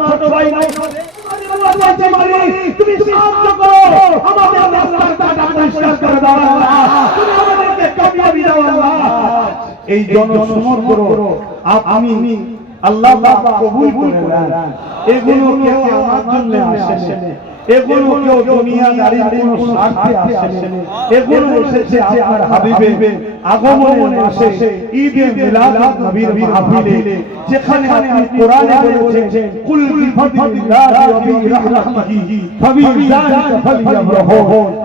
ছোট ভাই নাই তুমি সাহায্য করো। আমাদের রাস্তাটা পরিষ্কার করে দাও তুমি আমাদেরকে কামিয়াবি দাও আল্লাহ। এই জনসমগ্র আমি আল্লাহ কবুল করে এগুলো কেউ আমার জন্য আসে। এগুলো কেউ দুনিয়াদারির কোনো স্বার্থে এগুলো এসেছে আপনার হাবিবে। ঈদে মিলাদ নবীর মাহফিলে, যেখানে আপনি কোরআনে বলেছেন, কুল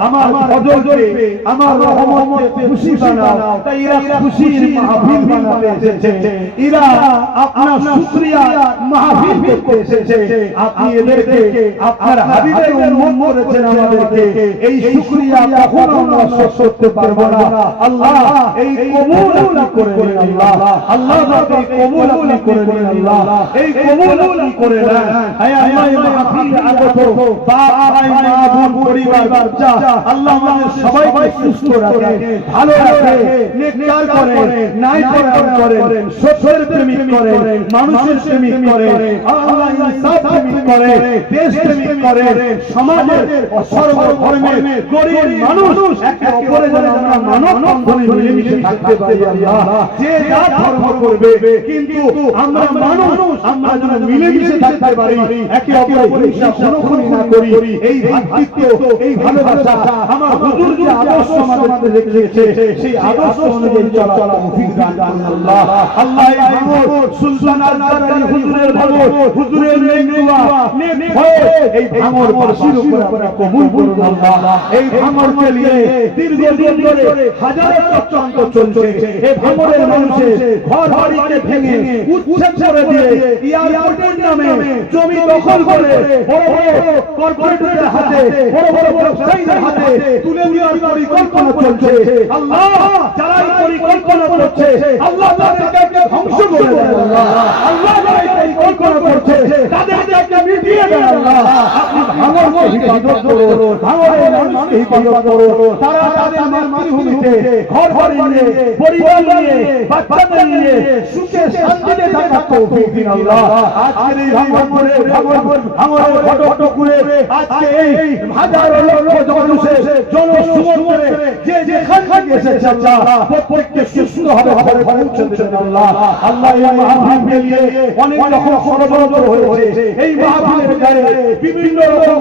আমার আমার রহমতে খুশি বানাও। তাই এরা খুশির মাহফিল বানাতে এসেছে। এরা আপনার শুকরিয়া মাহফিল করতে এসেছে। আপনি এদেরকে, আপনার হাবিবের উম্মত করেছেন আমাদেরকে। এই শুকরিয়া কখনো আমরা শেষ করতে পারব না। আল্লাহ, এই কবুল আপনি করে নিন আল্লাহ। আল্লাহ এই কবুল আপনি করে নিন আল্লাহ। এই কবুল আপনি করে নেন। হে আল্লাহ এই মাহফিল আগত বাপ, ভাই, মা, বোন, পরিবার, বাচ্চা, আল্লাহ আমাদের সবাইকে সুস্থ রাখে, ভালো রাখে, নেককার করে নাই পরায়ণ করেন সত্যের প্রেমিক করেন মানুষের প্রেমিক করে, আল্লাহ ইনসাফ প্রেমিক করে, দেশ প্রেমিক করে সমাজের সর্বধর্মের গরিব মানুষ একে অপরে যেন আমরা মানব বন্ধনে মিলেমিশে থাকতে পারি আল্লাহ। যে যা ধর্ম করবে কিন্তু আমরা মানুষ আমরা যেন মিলেমিশে থাকতে পারি একে অপরের হিংসা কোনোক্ষণই না করি। এই ভাতৃত্ব এই ভালোবাসা আমার হুজুর যে আদর্শ আমাদের মধ্যে রেখেছে সেই আদর্শ অনুযায়ী চলা চলা মুফিদ আল্লাহ। আল্লাহ। এই ভাঙর সুলতান আল-কাদারি হুজুরের ভাঙর হুজুরের নেক হয়ে এই ভাঙর বাসির উপর আপনারা কবুল করুন আল্লাহ। এই ভাঙরকে নিয়ে দীর্ঘদিন ধরে হাজারো চক্রান্ত চলছে। এই ভাঙরের মানুষে ঘর বাড়িকে ভেঙে উচ্ছেদ করে দিয়ে এয়ারপোর্টের নামে জমি দখল করে বড় বড় কর্পোরেটরের হাতে, বড় বড় ব্যবসায়ীদের হাতে তুলে নেওয়ার পরিকল্পনা চলছে। আল্লাহ যারা পরিকল্পনা করছে, আল্লাহ তাদেরকে ধ্বংস করে দেন আল্লাহ। যারা পরিকল্পনা করছে, তাদেরকে মিটিয়ে দেন আল্লাহ। আপনি ভাঙরকে হিফাজত করুন ভাঙরের মানুষকে হিফাজত করুন তারা তাদের মাতৃভূমিতে ঘর বাড়ি নিয়ে পরিবার নিয়ে বাচ্চাদের নিয়ে সুখে শান্তিতে থাকা তৌফিক দিন আল্লাহ আজকের এই ভাঙরে ভাঙর ভাঙরে ফটকটুকুরে আজকে এই হাজারো লক্ষ মানুষের জনসমুদ্রে যে যেখান থেকে এসেছে আল্লাহ প্রত্যেককে সুস্থ হবে ঘরে পৌঁছে দেবেন আল্লাহ আল্লাহ এই মাহফিলকে নিয়ে অনেক রকম ষড়যন্ত্র হয়েছে এই মাহফিলের গায়ে বিভিন্ন রকম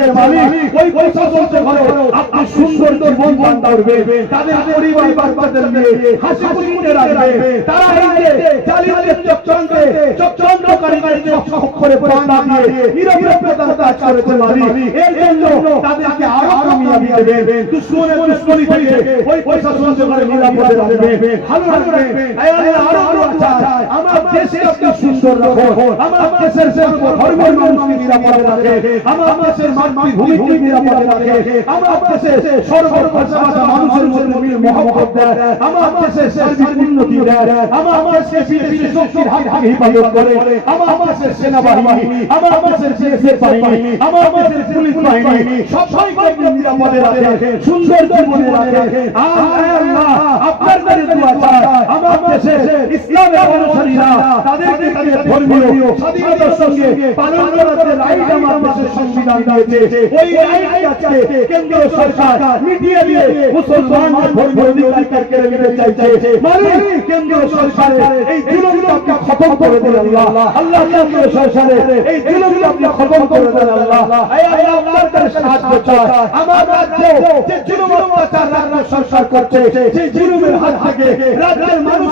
দিয়েছে মালিক ওই প্রশাসনকে ঘরে আপনি সুন্দর জীবন দান করবে তাদের পরিবার বাচ্চাদের নিয়ে হাসি খুশিতে রাখবে তারা এই যে চালিয়ে চক্রান্তে চক্রান্তকারীদেরকে সক্ষম করে পান্ডা দিয়ে প্রদান কাজ করেছে মালিক। এর জন্য তাদেরকে আরও কামিয়াবি দেবেন দুশ্মনের দুশ্মনী থেকে ওই প্রশাসনকে ঘরে নিরাপদে রাখবে ভালো রাখবে। আরও আরও চায় আমার দেশে আপনি সুন্দর রাখো আমার দেশের ধর্মের মানুষকে নিরাপদে রাখে আমার দেশের মাতৃভূমিকে নিরাপদে রাখে। আমার দেশের সর্ব ভাষা ভাষা মানুষের মধ্যে মহব্বত দেয়। আমার দেশের সার্বিক উন্নতি দেয়। আমার দেশের বিদেশি শক্তির হাত থেকে হিফাজত করে। আমার দেশের সেনাবাহিনী। আমার দেশের বিএসএফ বাহিনী। আমার দেশের পুলিশ বাহিনী। সব সবাইকে নিরাপদে রাখে। সুন্দর জীবনে রাখে। আল্লাহ আপনার কাছে দোয়া চাই। আমার দেশে ইসলামের অনুসারীরা তাদেরকে তাদের ধর্মীয় স্বাধীনতার সঙ্গে পালন করাতে রাইট আমার দেশের সংবিধান দিয়েছে ওই রাইট আজকে কেন্দ্র সরকার মিটিয়ে দিয়ে মুসলমানদের ধর্মীয় অধিকার কেড়ে নিতে চাইছে মানে কেন্দ্র সরকারের এই জুলুমকে খতম করে দেন আল্লাহ আল্লাহ কেন্দ্র সরকারের এই জুলুমকে খতম করে দেন আল্লাহ আল্লাহ আপনার কাছে সাহায্য চায় আমার রাজ্যে যে জুলুম অত্যাচার রাজ্য সরকার করছে সেই জুলুমের হাত থেকে রাজ্যের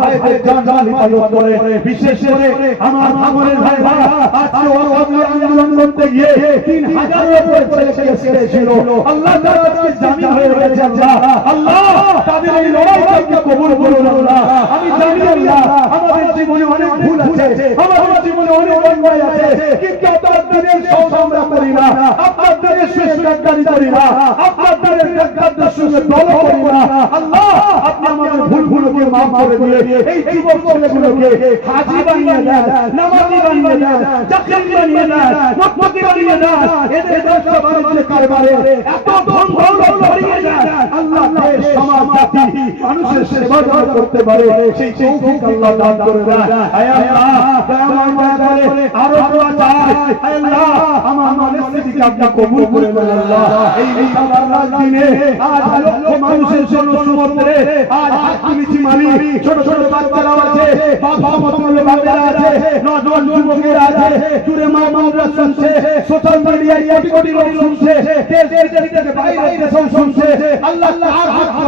ভাইদের জানমাল হেফাজত করে, বিশেষ করে আমার ভাঙনের ভাই ভাই আজকে অসহযোগী আন্দোলন করতে গিয়ে তিন হাজারের উপরে ছেলেকে ছেড়েছিল আল্লাহ তারা জামিন হয়ে রয়েছে আল্লাহ। আল্লাহ, তাদের এই লড়াইকে কবুল করুন, আল্লাহ। আমি জানি, আল্লাহ, আমাদের জীবনে অনেক ভুল আছে, আমাদের জীবনে অনেক অন্যায় আছে, কিন্তু আপনার দিনের সব আমরা করি না। আপনার দিনের শেষকারী করি না। আপনার দিনের সঙ্গে দল করি না আল্লাহ আপনি আমাদের ভুলগুলোকে মাফ করে দিয়ে এই যুবক ছেলেগুলোকে হাজি বানিয়ে দেন নামাজি বানিয়ে দেন চাকরি বানিয়ে দেন মতমকি বানিয়ে দেন এদের ব্যবসা বাণিজ্য কারবারে এত ধন দৌলত বাড়িয়ে দেন আল্লাহ দেশ সমাজ জাতি মানুষের সেবা করতে পারে সেই তৌফিক আল্লাহ দান করে দেন আয় আল্লাহ দয়া করে আরও দোয়া চাই আয় আল্লাহ আমার মনের স্থিতিকে আপনি কবুল করে নেন আল্লাহ এই বিশাল দিনে আজ লক্ষ মানুষের জন্য সমুদ্রে আজ হাসিমিছি মানি, ছোট ছোট বাচ্চারাও আছে বাবা মতলে বাবেরা আছে নজন যুবকেরা আছে, দূরে মা মামরা শুনছে সোশ্যাল মিডিয়ায় কোটি কোটি লোক শুনছে, দেশ দেশ থেকে বাইরে দেশেও শুনছে, আল্লাহ হাত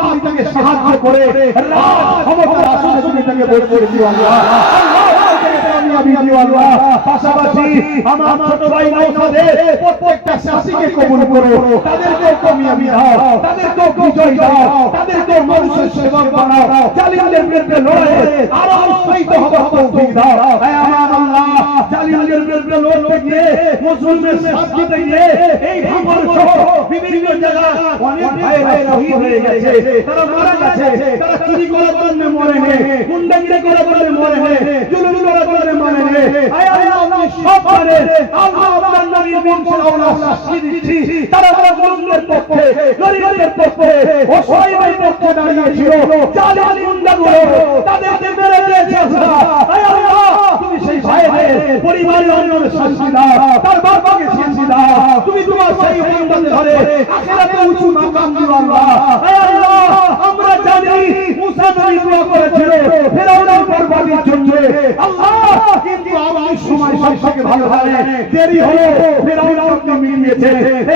তুমি তাকে সাহায্য করে ক্ষমতার আসনে তুমি তাকে তাকে কামিয়াবি দিও পাশাপাশি আমার ছোট ভাই নৌসাদের প্রত্যেকটা শাসিকে কবুল করো। তাদেরকে কামিয়াবি দাও। তাদেরকে বিজয় দাও। তাদেরকে মানুষের সেবক বানাও। জালিমদের বিরুদ্ধে লড়াইয়ে আরও উৎসাহিত হবার তৌফিক দাও। জালিমদের বিরুদ্ধে লড়তে গিয়ে মুসলিমের সাথ দিতে গিয়ে এই ভাঙর সহ বিভিন্ন জায়গায় অনেক ভাইরা শহীদ হয়ে গেছে তারা মারা গেছে তারা চুরি করার জন্য মরে নে গুন্ডাগিরি করার জন্য মরে নে জুলুম করার জন্য মরে নে আয় আল্লাহ আপনি সব পারেন আল্লাহ আপনার নবীর বংশের আওলাদ সাক্ষী দিচ্ছি তারা মুসলিমদের পক্ষে গরিবদের পক্ষে অসহায়ের পক্ষে দাঁড়িয়েছিল জালিম গুন্ডাগুলো তাদেরকে মেরে দিয়েছে আল্লাহ আয় আল্লাহ তুমি সেই পরিবারের অন্যের শান্তি দাও তার বাবাকে শাস্তি দাও তুমি তোমার সেই বান্দাদের ধরে আখেরাতে উঁচু মাকাম দিও আল্লাহ। হে আল্লাহ, আমরা জানি মুসা নবী দোয়া করেছিল ফেরাউনের বরবাদির জন্য। আল্লাহ সময় সবথেকে ভালো হয়। দেরি হলো মিলিয়েছে।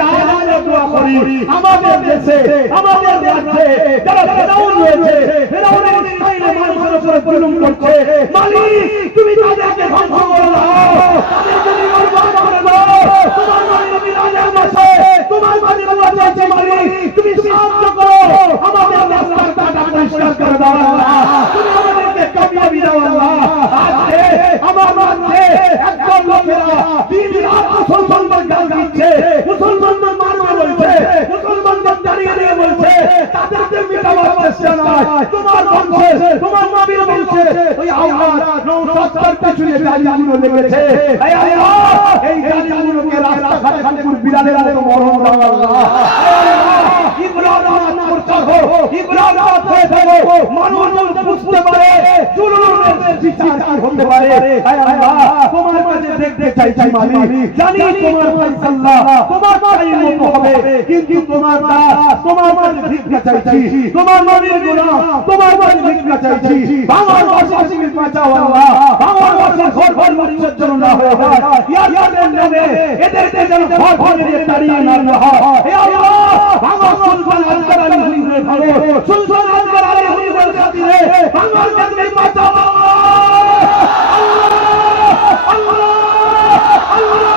আজ আমরা দোয়া করি। আমাদের দেশে, আমাদের রাজ্যে যারা ফেরাউন রয়েছে, ফেরাউনের মানুষের উপরে জুলুম করছে। মালিক, তুমি তাদেরকে ধ্বংস করে দাও। তাদেরকে করে দাও। তোমার মালিক মাসে তোমার মালিক মালিক, তুমি সাহায্য করো। আমাদের পরিষ্কার করে দাও তুমি আমাদেরকে কামিয়াবি দাও আল্লাহ। একদল লোকেরা দিন রাত মুসলমানদের গাল দিচ্ছে, মুসলমানদের মারবে বলছে, মুসলমানদের দাঁড়িয়ে দিয়ে বলছে তাদেরকে মেটাবার চেষ্টা নয় তোমার বংশে, তোমার নবীর বংশে ওই আওলাদ নৌসাদ পিছনে গালিগুলো লেগেছে। এই গালিগুলোকে রাস্তাঘাটে খানিকুর বিড়ালের মরণ দাও আল্লাহ ইব্রাহিম প্রচার হোক থাকো মানুষ বুঝতে পারে তাই আল্লাহ তোমার দেখতে চাইছি মালিক জানি তোমার ফয়সালা তোমার চাইয়ের মতো হবে। কিন্তু তোমার দাস তোমার কাছে ভিক্ষা চাইছি তোমার নবীর গোলাম তোমার কাছে ভিক্ষা চাইছি বাংলার বাসীকে বাঁচাও আল্লাহ। বাংলার বাসীর ঘর ঘর মরিচের জন্য না হয়ে হয় ইয়াদের নামে এদেরকে যেন ঘর ঘর দিয়ে তাড়িয়ে না হয়। হে আল্লাহ! বাংলা সুলতান আজকাল আলী হুজুরের ভালো। সুলতান আজকাল আলী হুজুরের খাতিরে বাংলার কাছে বাঁচাও আল্লাহ আল্লাহ আল্লাহ আল্লাহ আল্লাহ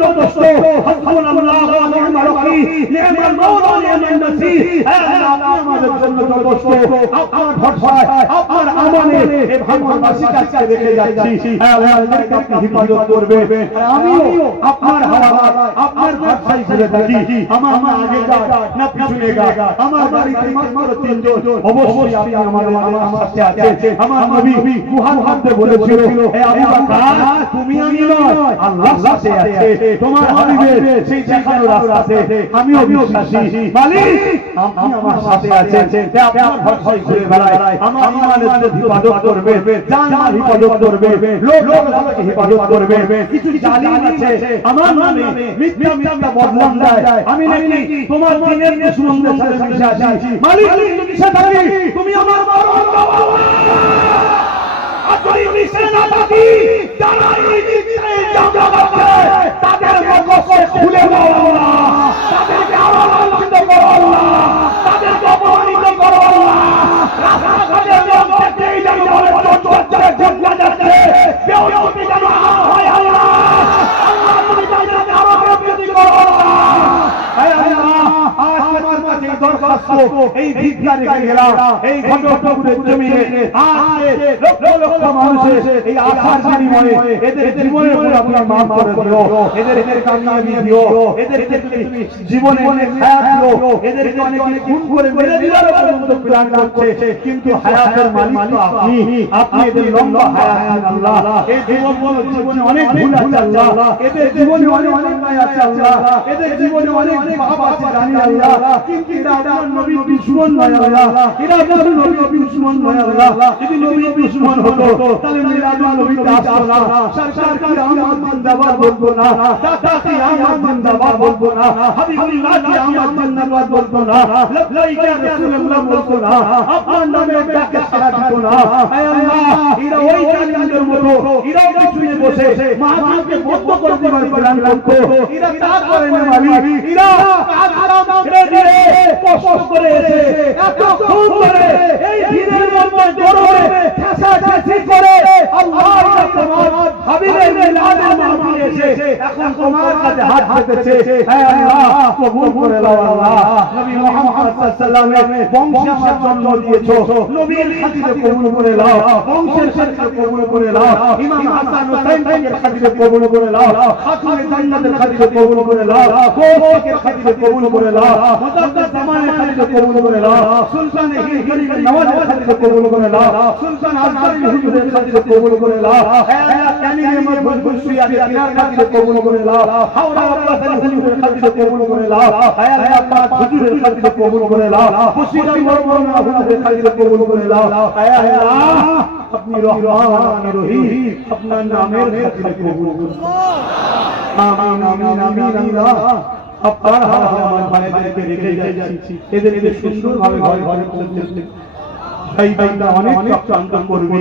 যথেষ্ট হাসবুনাল্লাহু ওয়া নি'মাল ওয়াকিল নি'মাল মাওলা নি'মান নাসির হ্যাঁ আপনি আমাদের জন্য যথেষ্ট আপনার ভরসায় আপনার এই ভাঙনবাসী কাছে রেখে যাচ্ছি। হ্যাঁ আমাদেরকে আপনি হেফাজত করবে। আমিও আপনার আপনার ভরসায় ঘুরে থাকি আমার মা আগে না পিছনে আমার বাড়িতে মাত্র তিনজন। অবশ্যই আপনি আমাদের আমার সাথে আছে আমার নবী গুহার বলেছিল হে আবু বকর তুমি আমি নয় আল্লাহ সাথে আছে তোমার হাবিবের সেই দেখানো রাস্তাতে আমিও বিশ্বাসী মালিক আপনি আমার সাথে আছেন হে আপনার ভরসায় ঘুরে বেড়ায় আমার ইমানের হেফাজত করবে জান মাল হেফাজত করবে লোক লোক আমাকে হেফাজত করবে কিছু জালিম আছে আমার নামে মিথ্যা মিথ্যা বদনাম দেয় আমি নাকি তোমার দিনের দুশমনদের সাথে মিশে আছি মালিক তুমি মিশে থাকি তুমি আমার মরণ বাবা। আর যদি মিশে না থাকি যারা এই মিথ্যে জামলা বাঁধে, তাদের মগজকে খুলে দাও আল্লাহ। তাদেরকে অবমানিত করো আল্লাহ। তাদেরকে অপমানিত করো আল্লাহ। রাস্তাঘাটের লোক দেখলেই যেন বলে, চঞ্চল ঝগড়া যাচ্ছে। বেহুদা যেন না হয় আল্লাহ। আল্লাহ, তুমি তাদেরকে আমাকে বৃদ্ধি করো আল্লাহ। হে আল্লাহ, আজ তোমার কাছে এই দরখাস্ত, এই ভিক্ষা রেখে গেলাম, এই ঘটকপুরের জমিনে আজকে লক্ষ মানুষের এই আশার বিনিময়ে এদের জীবনের উপর আপনি মাফ করে দিও। এদের এদের কামিয়াবি দিও। এদের তুমি জীবনে অনেক হায়াত দিও এদেরকে অনেকে খুন করে মেরে দিবার পর্যন্ত প্ল্যান করছে কিন্তু হায়াতের মালিক আপনি। আপনি এদের লম্বা হায়াত দিন আল্লাহ। এই জীবনে অনেক ভুল আছে আল্লাহ। এদের জীবনে অনেক অনেক অন্যায় আছে আল্লাহ। এদের জীবনে অনেক অনেক পাপ আছে জানি আল্লাহ। কিন্তু এটা আপনার নবীর দুশমন নয় আল্লাহ। এটা আপনার নবীর দুশমন নয় আল্লাহ। যদি নবীর দুশমন হতো তাহলে মিলাদ নবীতে আসতো না সরকার কি আমার জিন্দাবাদ বলব না দাদা কি আমার জিন্দাবাদ বলব না হাবিবুল্লাহ কি আমার জিন্দাবাদ বলব না লব্বাইক ইয়া রাসূলুল্লাহ বলব না আপনার নামে ডাকে সাড়া দিত না হে আল্লাহ এরা ওই জালিমদের মতো এরা পিছনে বসে মাহবুবকে বদ্ধ করে দেবার প্ল্যান করতো এরা তা করে না মালিক এরা কাজ আরাম ছেড়ে দিয়ে কষ্ট করে এসে এত খুন করে এই ভিড়ের মধ্যে জড়ো ঠেসা ঠেসি করে আল্লাহ এটা তোমার হাবিবের মিলাদের মাহফিলে এখন তোমার কাছে হাত পেতেছে হে আল্লাহ কবুল করে নাও আল্লাহ। নবী মুহাম্মদ সাল্লাল্লাহু আলাইহি বংশে আমার জন্ম দিয়েছ। নবীর খাতিরে কবুল করে নাও। বংশের খাতিরে কবুল করে নাও। ইমাম হাসান হুসাইন ভাইয়ের খাতিরে কবুল করে নাও। খাতুনে জান্নাতের খাতিরে কবুল করে নাও। কৌশিকের খাতিরে কবুল করে নাও। মুজাদ্দিদ জামানের খাতিরে কবুল করে নাও। সুলতান হিন্দ গরিবের নওয়াজের খাতিরে কবুল করে নাও সুলতান আজমারি হুজুরের খাতিরে কবুল করে নাও। হে আল্লাহ কানির মজবুত খুশি তিনার খাতিরে কবুল করে নাও হাওড়া আব্বাস আলী হুজুরের খাতিরে কবুল করে নাও হে আল্লাহ পাক হুজুরের খাতিরে কবুল করে নাও খুশিরা মরমনা হুজুরের খাতিরে কবুল করে নাও হে আল্লাহ, আপনি রহমান রহিম। আপনার নামের খাতিরে কবুল করুন। আমিন আমিন আমিন, আল্লাহ। আপনার হাত আমার ভাইদেরকে রেখে যাচ্ছি। এদের এদের সুন্দরভাবে ঘরে ঘরে পৌঁছে সেই বান্দা অনেক চক্রান্ত করবে।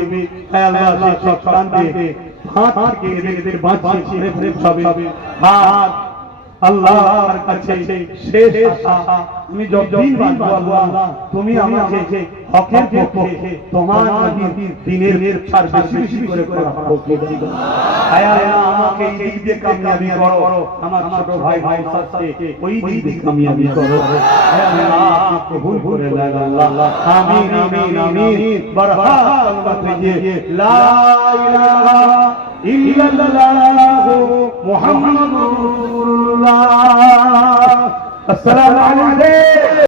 আল্লাহ সেই চক্রান্তে হাত থেকে এদের এদের বাঁচিয়ে ছেড়ে ফেলে হবে হাত আল্লাহর কাছে শেষ আশা। তুমি যতদিন বাঁচবো আল্লাহ তুমি আমাকে হকের পক্ষে তোমার নবীর দিনের ছাড় বেশি বেশি করে করা দিও আমাকে এই দিক দিয়ে কামিয়াবি করো। আমার ছোট ভাই ভাই সাথে ওই দিক দিয়ে কামিয়াবি করো। আয় আল্লাহ কবুল করে নেন আল্লাহ আমিন আমিন আমিন বরহাত আল্লাহ লা ইলাহা ইল্লাল্লাহু। রাসূলুল্লাহ। আসসালামু আলাইকুম।